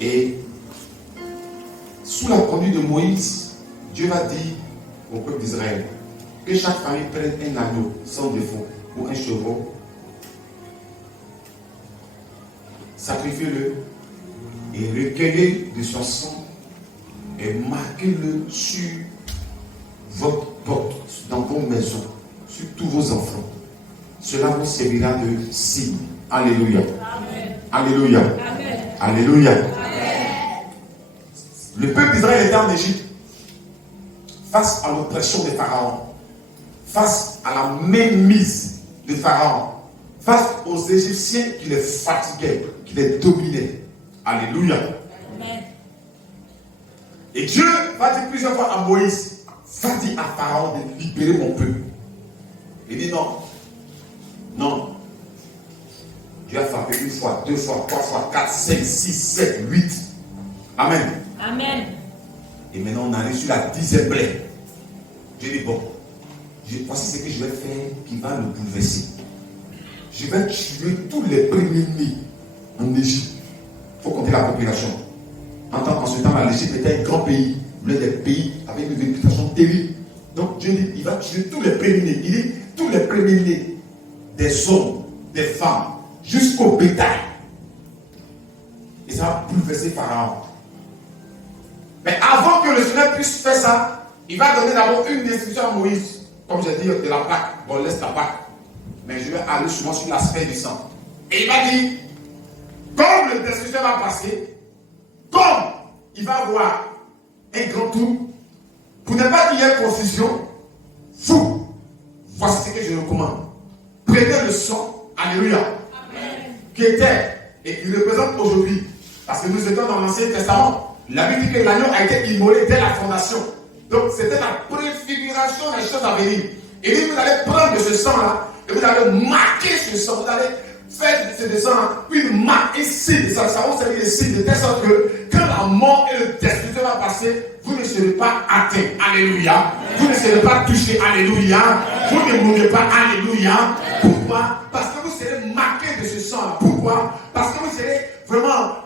Et sous la conduite de Moïse, Dieu va dire au peuple d'Israël que chaque famille prenne un agneau sans défaut ou un chevreau, sacrifiez-le et recueillez de son sang et marquez-le sur votre porte, dans vos maisons, sur tous vos enfants. Cela vous servira de signe. Alléluia. Amen. Alléluia. Amen. Alléluia. Amen. Le peuple d'Israël était en Égypte face à l'oppression des pharaons, face à la mainmise des pharaons, face aux Égyptiens qui les fatiguaient, qui les dominaient. Alléluia. Amen. Et Dieu va dire plusieurs fois à Moïse, va dire à Pharaon de libérer mon peuple. Il dit non. Non. Dieu a frappé une fois, deux fois, trois fois, 4, 5, 6, 7, 8. Amen. Amen. Et maintenant on arrive sur la 10e plaie. Dieu dit bon, voici ce que je vais faire qui va nous bouleverser. Je vais tuer tous les premiers-nés en Égypte. Il faut compter la population. En ce temps-là, l'Égypte était un grand pays, l'un des pays avec une réputation terrible. Donc Dieu dit, il va tuer tous les premiers-nés. Il dit, tous les premiers-nés, des hommes, des femmes, jusqu'au bétail. Et ça va bouleverser Pharaon. Mais avant que le Seigneur puisse faire ça, il va donner d'abord une instruction à Moïse. Comme je dis, de la Pâque. Bon, laisse la Pâque. Mais je vais aller souvent sur l'aspect du sang. Et il va dire, comme le destructeur va passer, comme il va avoir un grand tour, pour ne pas qu'il y ait confusion, vous, voici ce que je recommande. Prenez le sang, alléluia, amen, qui était et qui représente aujourd'hui, parce que nous étions dans l'Ancien Testament. La Bible dit que l'agneau a été immolé dès la fondation. Donc c'était la préfiguration des choses à venir. Et dit, vous allez prendre de ce sang-là, et vous allez marquer ce sang, vous allez faire ce sang-là, puis marquer signe, ça va servir de signe, de telle sorte que quand la mort et le destructeur va passer, vous ne serez pas atteints. Alléluia. Vous ne serez pas touchés. Alléluia. Vous ne mourrez pas. Alléluia. Pourquoi? Parce que vous serez marqués de ce sang-là. Pourquoi? Parce que vous serez vraiment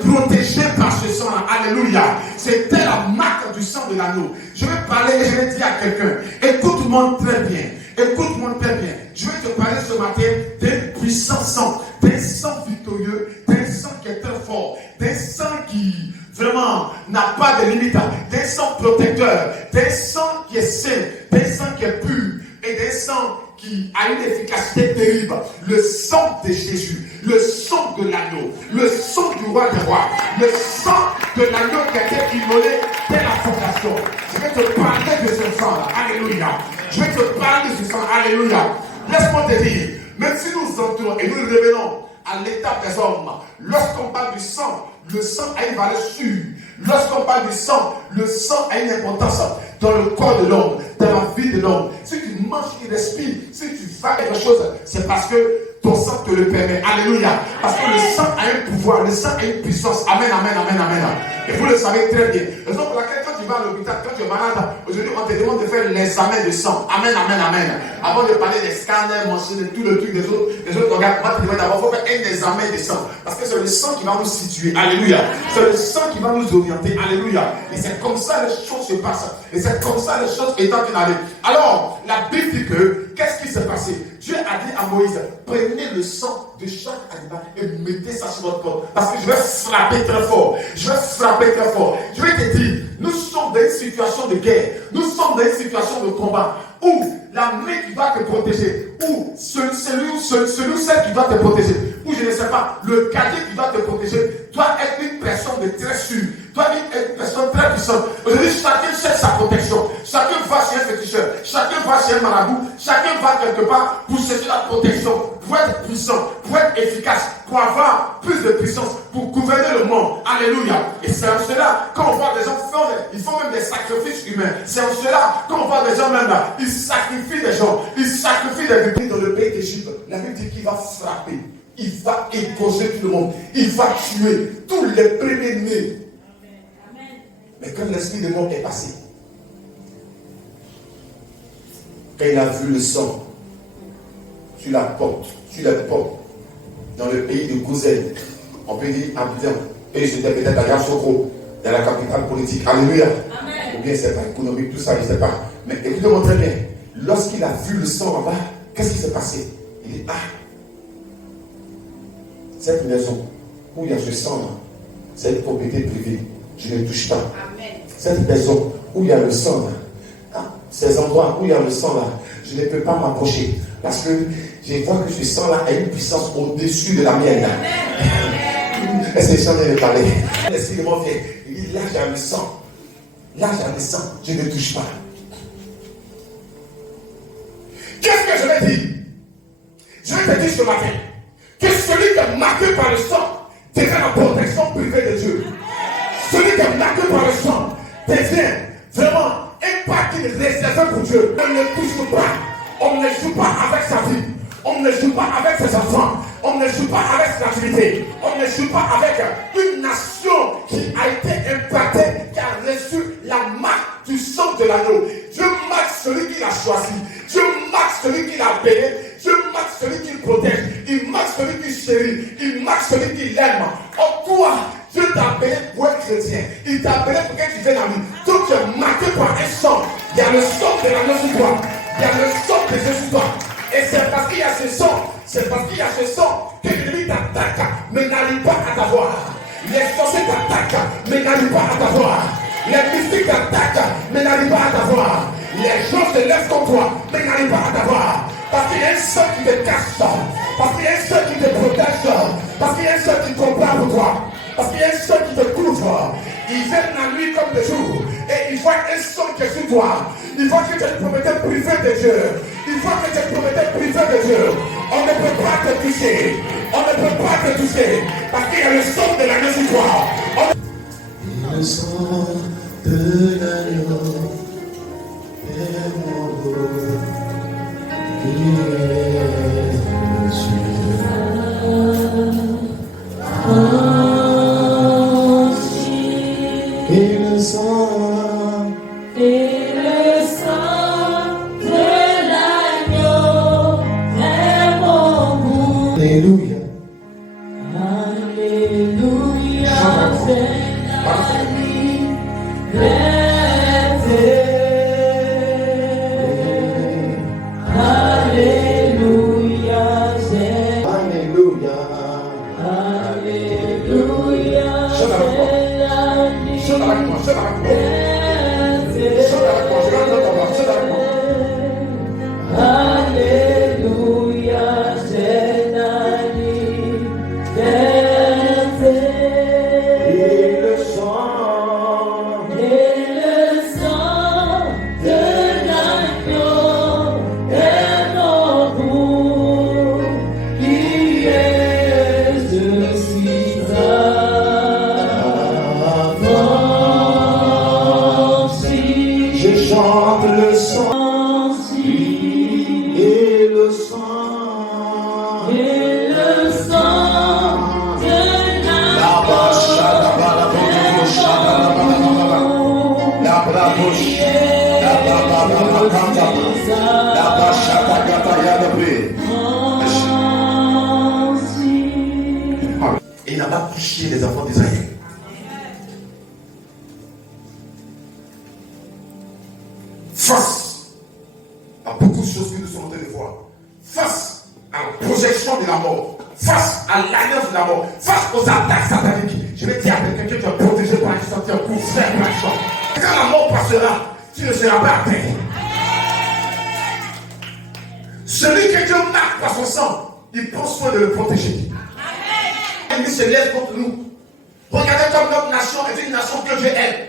protégés par ce sang-là. Alléluia. C'était la marque du sang de l'agneau. Je vais parler et je vais dire à quelqu'un, écoute-moi très bien. Écoute-moi très bien. Je vais te parler ce matin d'un puissant sang, d'un sang victorieux, d'un sang qui est très fort, d'un sang qui vraiment n'a pas de limite, d'un sang protecteur, d'un sang qui est sain, d'un sang qui est pur et d'un sang qui a une efficacité terrible. Le sang de Jésus, le sang de l'agneau, le sang du roi des rois, le sang de l'agneau qui a été immolé dès la fondation. Je vais te parler de ce sang-là. Alléluia. Je vais te parler de ce sang. Alléluia. Laisse-moi te dire, même si nous entrons et nous révélons à l'état des hommes, lorsqu'on parle du sang, le sang a une valeur sûre. Lorsqu'on parle du sang, le sang a une importance dans le corps de l'homme, dans la vie de l'homme. Si tu manges, tu respires, si tu fais quelque chose, c'est parce que ton sang te le permet. Alléluia. Parce que le sang a un pouvoir, le sang a une puissance. Amen, amen, amen, amen. Et vous le savez très bien. Raison pour laquelle quand tu vas à l'hôpital, quand tu es malade, aujourd'hui on te demande de faire l'examen de sang. Amen, amen, amen. Avant de parler des scanners, de tout le truc des autres organes, on va te demander d'abord, il faut faire un examen de sang. Parce que c'est le sang qui va nous situer. Alléluia. C'est le sang qui va nous orienter. Alléluia. Et c'est comme ça les choses se passent. Et c'est comme ça les choses étant en aller. Alors, la Bible dit que, qu'est-ce qui s'est passé? Dieu a dit à Moïse, prenez le sang de chaque animal et mettez ça sur votre porte. Parce que je vais frapper très fort. Je vais frapper très fort. Je vais te dire, nous sommes dans une situation de guerre. Nous sommes dans une situation de combat. Où la main qui doit te protéger. Ou celui ou celle qui doit te protéger. Ou je ne sais pas, le cadet qui doit te protéger doit être une personne de très sûre. Doit être une personne très puissante. Aujourd'hui, chacun cherche sa protection. Chacun va chez un féticheur. Chacun va chez un marabout. Chacun va quelque part pour chercher la protection. Pour être puissant. Pour être efficace. Pour avoir plus de puissance. Pour gouverner le monde. Alléluia. Et c'est en cela, quand on voit des gens faire, ils font même des sacrifices humains. C'est en cela, quand on voit des gens même là, ils sacrifient des gens. Ils sacrifient des bébés dans le pays d'Égypte. La Bible dit qu'il va frapper. Il va égorger tout le monde. Il va tuer tous les premiers-nés. Mais quand l'esprit de mort est passé, quand il a vu le sang sur la porte, dans le pays de Gozen, On peut dire Abidjan. Et c'était peut-être à Yamoussoukro, dans la capitale politique. Alléluia. Ou bien c'est pas économique, tout ça, je ne sais pas. Mais écoutez-moi très bien. Lorsqu'il a vu le sang là-bas, qu'est-ce qui s'est passé? Il dit, ah, cette maison où il y a ce sang là, c'est une propriété privée. Je ne touche pas. Amen. Cette maison où il y a le sang là, ces endroits où il y a le sang là, je ne peux pas m'approcher. Parce que je vois que ce sang là a une puissance au-dessus de la mienne. Est-ce que les gens viennent parler? L'esprit de mon vient. Il dit, là j'ai le sang. Là j'ai le sang. Je ne touche pas. Qu'est-ce que je vais dire? Je vais te dire ce matin que celui qui est marqué par le sang devient la protection privée de Dieu. Celui qui est marqué par le sang devient vraiment un parti réservé pour Dieu. On ne touche pas. On ne joue pas avec sa vie. On ne joue pas avec ses enfants. On ne joue pas avec son activité. On ne joue pas avec une nation qui a été impactée, qui a reçu la marque du sang de l'agneau. Dieu marque celui qui l'a choisi. Dieu marque celui qui l'a payé. Dieu marque celui qui le protège. Il marque celui qui chérit. Il marque celui qui l'aime. En toi, Dieu t'a appelé pour être chrétien. Il t'a appelé pour que tu viennes à lui. Donc tu es marqué par un sang. Il y a le sang de l'agneau sur toi. Il y a le sang de Jésus sur toi. Et c'est parce qu'il y a ce sang, que l'ennemi t'attaque, mais n'arrive pas à t'avoir. Les sorciers t'attaquent, mais n'arrivent pas à t'avoir. Les mystiques t'attaquent, mais n'arrivent pas à t'avoir. Les gens se lèvent contre toi, mais n'arrivent pas à t'avoir. Parce qu'il y a un sang qui te cache, parce qu'il y a un sang qui te protège, parce qu'il y a un sang qui comprend pour toi, parce qu'il y a un sang qui te couvre. Ils viennent la nuit comme le jour et ils voient un sang qui est sur toi. Ils voient que tu es une propriété privée de Dieu. Ils voient que tu es une propriété privée de Dieu. On ne peut pas te toucher. On ne peut pas te toucher parce qu'il y a le sang de l'agneau sur toi. Le sang de l'agneau est mon beau. Et le sang de l'agneau est mon goût. Alléluia. Alléluia. C'est la liberté. Alléluia. Alléluia. Alléluia. Chante avec moi, chante avec moi. Chante avec moi, je vais entendre, chante avec moi. Alléluia, c'est la liberté. Et le sang de l'agneau est mon goût qui est de si je chante le sang et le sang de il n'a pas touché les enfants d'Israël. Face à beaucoup de choses que nous sommes en train de voir, face à la projection de la mort, face à l'alliance de la mort, face aux attaques sataniques, je vais dire à quelqu'un que tu es protégé par un sortir pour faire la chose. Quand la mort passera, tu ne seras pas atteint. Celui que Dieu marque par son sang, il prend soin de le protéger. Il se lève contre nous. Regardez comme notre nation est une nation que Dieu aime.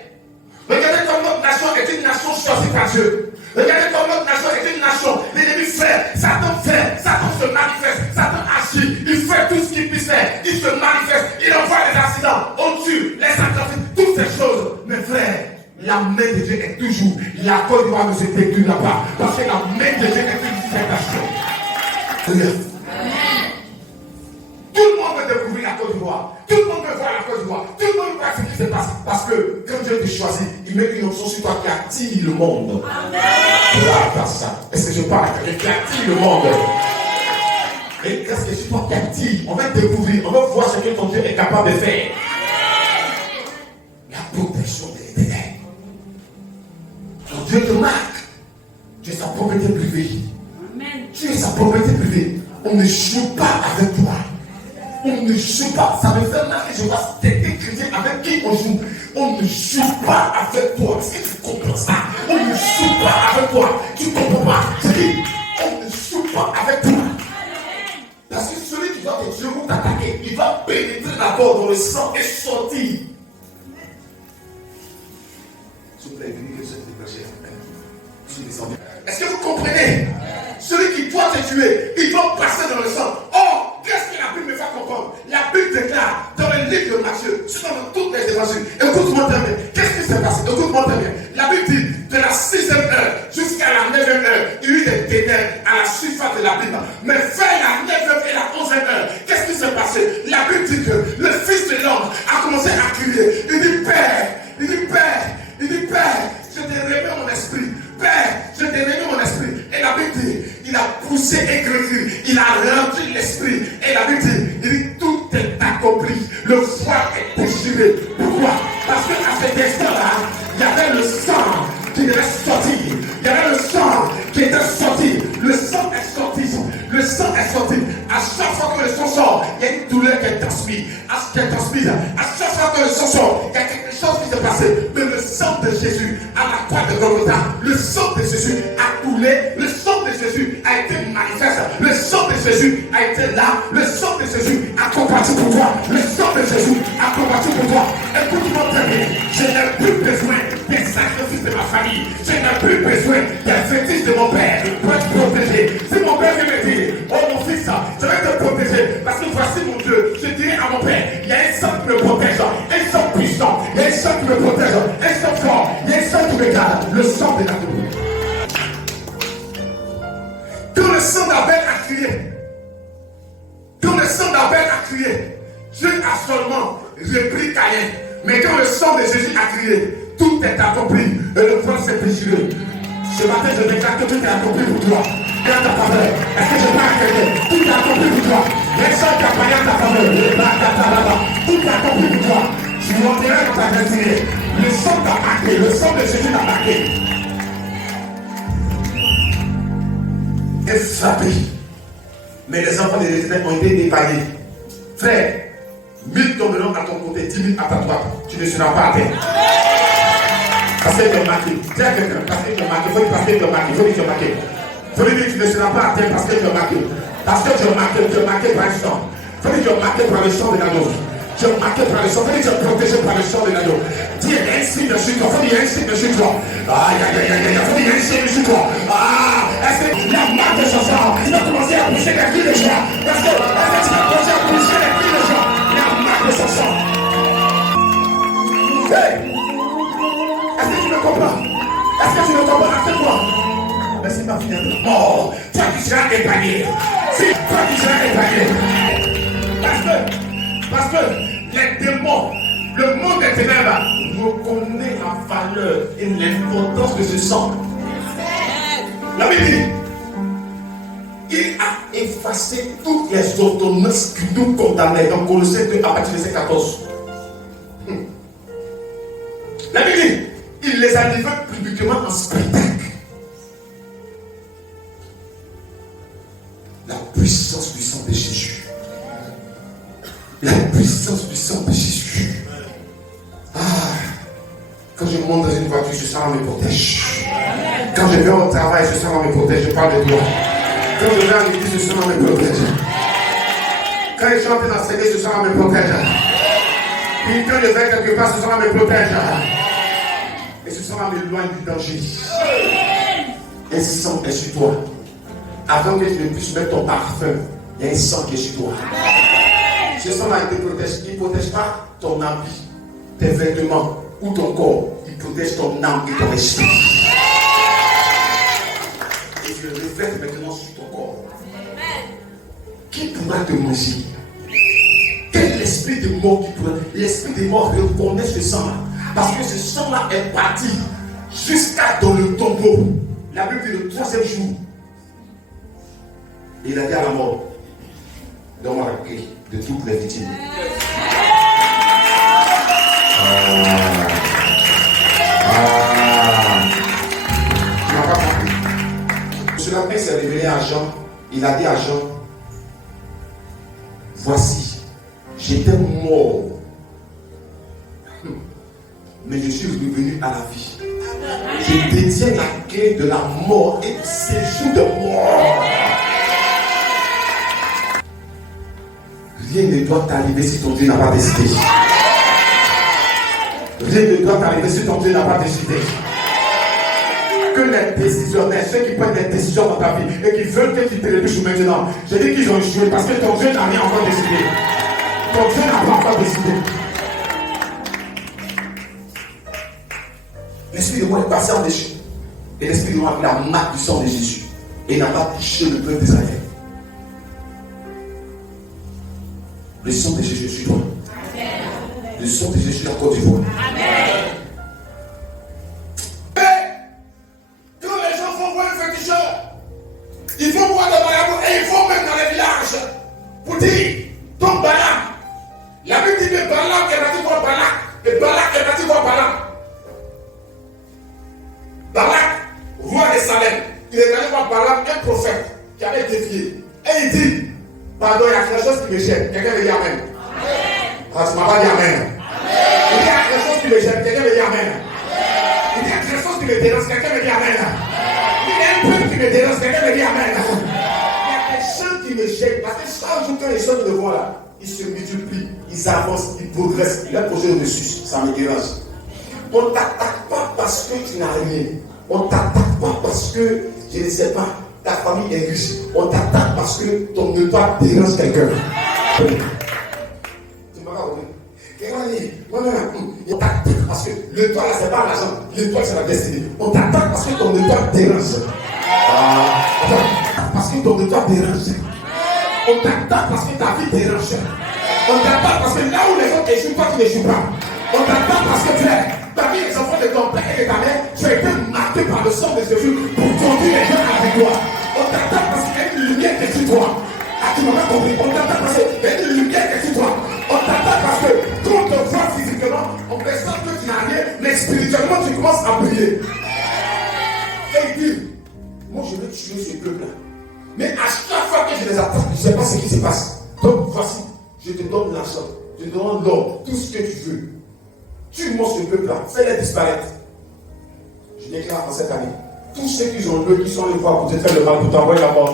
Regardez comme notre nation est une nation choisie par Dieu. Regardez comme notre nation est une nation. L'ennemi fait, Satan se manifeste, Satan agit, il fait tout ce qu'il puisse faire, il se manifeste, il envoie les accidents, on tue, les sacrifices, toutes ces choses. Mais frère, la main de Dieu est toujours, la Côte d'Ivoire ne se détruira pas, parce que la main de Dieu est une fondation. Tout le monde veut découvrir la Côte d'Ivoire. Tout le monde veut voir la Côte d'Ivoire. Tout le monde veut voir ce qui se passe. Parce que quand Dieu te choisit, il met une option sur toi qui attire le monde. Amen. Est-ce que je parle à quelqu'un qui attire le monde? Et grâce que c'est toi qui active, on va découvrir, on va voir ce que ton Dieu est capable de faire. La protection de l'Éternel. Ton Dieu te marque. Tu es sa propriété privée. Amen. Tu es sa propriété privée. On ne joue pas avec toi. On ne joue pas. Ça me fait mal que je vois des chrétiens avec qui on joue. On ne joue pas avec toi. Est-ce que tu comprends ça? On ne joue pas avec toi. Tu ne comprends pas? Je dis, on ne joue pas avec toi. Parce que celui qui doit te tuer ou t'attaquer, il va pénétrer d'abord dans le sang et sortir. S'il vous plaît, venez que je te dépêche. Est-ce que vous comprenez? Celui qui doit te tuer, il doit passer dans le sang. Or, qu'est-ce que la Bible me fait comprendre? La Bible déclare dans le livre de Matthieu, dans toutes les évangiles. Écoute-moi très bien. Qu'est-ce qui s'est passé? Écoute-moi très bien. La Bible dit, de la 6e heure jusqu'à la 9e heure, il y a eu des ténèbres à la surface de la Bible. Mais vers la 9e et la 11e heure, qu'est-ce qui s'est passé? La Bible dit que le Fils de l'homme a commencé à crier. Il dit, Père, il dit, Père, il dit, Père, je te remets mon esprit. Père, je te remets mon esprit. Et la Bible dit, il a poussé et grandi, il a rendu l'esprit. Et la Bible dit, il dit, tout est accompli. Le voile est déchiré. Pourquoi? Parce qu'à cet instant-là, il y avait le sang qui devait sortir. Il y avait le sang qui était sorti. Le sang est sorti. Le sang est sorti. À chaque fois que le sang sort, il y a une douleur qui est transmise. À chaque fois que le sang sort, il y a quelque chose qui s'est passé. Mais le sang de Jésus, à la croix de Golgotha, le sang de Jésus a coulé. Le sang de Jésus a été manifeste. Le sang de Jésus a été là. Le sang de Jésus a combattu pour toi. Le sang de Jésus a combattu pour toi. Écoute-moi très bien. Je n'ai plus besoin des sacrifices de ma famille. Je n'ai plus besoin des fétiches de mon père pour être protégé. Si mon père vient me dire, oh mon fils, je vais te protéger parce que voici mon Dieu, je dirai à mon père, il y a un sang qui me protège, un sang puissant, il y a un sang qui me protège, un sang fort, il y a un sang qui me garde, le sang de la douleur. Quand le sang d'Abel a crié, Dieu a seulement repris Caïn. Mais quand le sang de Jésus a crié, tout est accompli et le voile s'est déchiré. Ce matin, je déclare que tout est accompli pour toi. Dans ta faveur. Est-ce que je parle à quelqu'un? Tout est accompli pour toi. Les gens qui appareillent dans ta faveur. Tout est accompli pour toi. Tu monteras dans ta destinée. Le sang t'a marqué. Le sang de Jésus t'a marqué. Et frappé. Mais les enfants de l'Éternel ont été épargnés. Frère, 1000 tomberont à ton côté, 10 000 à ta droite. Tu ne seras pas à terre. Parce que tu es marqué. Dis à quelqu'un, parce que tu es marqué. Il faut dire parce que tu es marqué. Il faut dire que tu es marqué. Il faut dire que tu ne seras pas à terre parce que tu es marqué. Parce que tu es marqué par le sang. Il faut dire que tu es marqué par le sang de l'agneau. Tu es marqué par le sang. Il faut dire que tu es protégé par le sang de l'agneau. Dis, il y a un signe de chez toi. Il faut dire, il y a un signe de chez toi. Aïe, aïe, aïe, aïe, il faut dire, il y a un signe de chez toi. Ah, est-ce que la marque de ce sang, il va commencer à pousser les filles de joie. Est-ce que tu vas commencer à pousser les filles de joie? La marque de ce sang. Hey! Est-ce que tu me comprends? Est-ce que tu me comprends? Accepte-moi. Mais c'est pas fini. Oh, toi qui seras épargné. Si toi qui seras épargné. Parce que les démons, le monde des ténèbres reconnaît la valeur et l'importance de ce sang. La Bible dit, il a effacé toutes les ordonnances qui nous condamnaient. Dans Colossiens 2 à partir de verset 14. La Bible dit, il les a livrés publiquement en spectacle. La puissance du sang de Jésus. La puissance du sang de Jésus. Ah, quand je monte dans une voiture, je sens me protège. Quand je vais au travail, je sens me protège. Je parle de toi. Quand je vais à l'église, je sens me protège. Quand je chante dans la CD, je sens me protège. Puis quand je vais quelque part, je sens me protège. Et ce sang m'éloigne du danger. Un sang est sur toi. Avant que tu ne puisses mettre ton parfum, il y a un sang qui est sur toi. Ce sang-là, il te protège. Il ne protège pas ton habit, tes vêtements ou ton corps. Il protège ton âme et ton esprit. Et je le reflète maintenant sur ton corps. Qui pourra te manger? Quel esprit de mort qui pourra? L'esprit de mort reconnaît ce sang-là. Parce que ce sang-là est parti jusqu'à dans le tombeau. La Bible dit le 3e jour. Il a dit à la mort, Donne-moi la clé de toutes les victimes. Tu n'as pas compris. Cela après s'est révélé à Jean. Il a dit à Jean, voici, j'étais mort, mais je suis revenu à la vie. Je détiens la clé de la mort et du séjour de mort. Rien ne doit t'arriver si ton Dieu n'a pas décidé. Rien ne doit t'arriver si ton Dieu n'a pas décidé. Que les décisionnaires, ceux qui prennent des décisions dans ta vie et qui veulent que tu te réfugies maintenant, je dis qu'ils ont échoué parce que ton Dieu n'a rien encore décidé. Ton Dieu n'a pas encore décidé. L'esprit de moi est passé en déchet. Et l'esprit de moi a pris la marque du sang de Jésus. Et n'a pas touché le peuple d'Israël. Le sang de Jésus sur toi. Le sang de Jésus sur la Côte d'Ivoire. Il faut voir le Balaam et il faut même dans les villages pour dire, donc Balaam, la Bible dit que Balaam est parti voir Balak et Balak est parti voir Balaam. Balak, roi de Salem, il est allé voir Balaam, un prophète qui avait défié. Et il dit, pardon, il y a quelque chose qui me gêne. Quelqu'un me dit Amen. Ah, tu m'as pas dit Amen. Il dit, il y a quelque chose qui me gêne. Quelqu'un me dit Amen. Il dit, il y a quelque chose qui me dérange. Quelqu'un me dit Amen. Il y a un peu qui me dérange. Quelqu'un me dit Amen. Il y a des gens qui me gênent. Parce que chaque jour que les gens me voient là, ils se multiplient, ils avancent, ils progressent. Leur projet au-dessus, ça me dérange. On ne t'attaque pas parce que tu n'as rien. On ne t'attaque pas parce que, je ne sais pas, ta famille est riche. On t'attaque parce que ton toit dérange quelqu'un. Tu m'as pas compris. Quelqu'un dit, on t'attaque parce que le toit là, c'est pas l'argent. Le toit, c'est la destinée. On t'attaque parce que ton toit dérange. On t'attaque parce que ton toit dérange. On t'attaque parce que ta vie dérange. On t'attaque parce que là où les autres échouent, toi tu n'échoues pas. On t'attaque parce que tu es, ta vie, les enfants de ton père et de ta mère, tu as été marqué par le sang de Jésus pour conduire les gens avec toi. On t'attaque parce qu'il y a une lumière qui est sur toi. Ah, tu m'as pas compris. On t'attaque parce qu'il y a une lumière qui est sur toi. On t'attaque parce que quand on te voit physiquement, on perçoit que tu n'as rien, mais spirituellement tu commences à briller. Et il dit, moi je vais tuer ce peuple-là. Mais à chaque fois que je les attaque, je ne sais pas ce qui se passe. Donc voici, je te donne l'argent, je te donne l'or, tout ce que tu veux. Tue-moi ce peuple-là, fais-les disparaître. Je déclare en cette année, tous ceux qui ont le, qui sont les voix pour te faire le mal, pour t'envoyer la mort.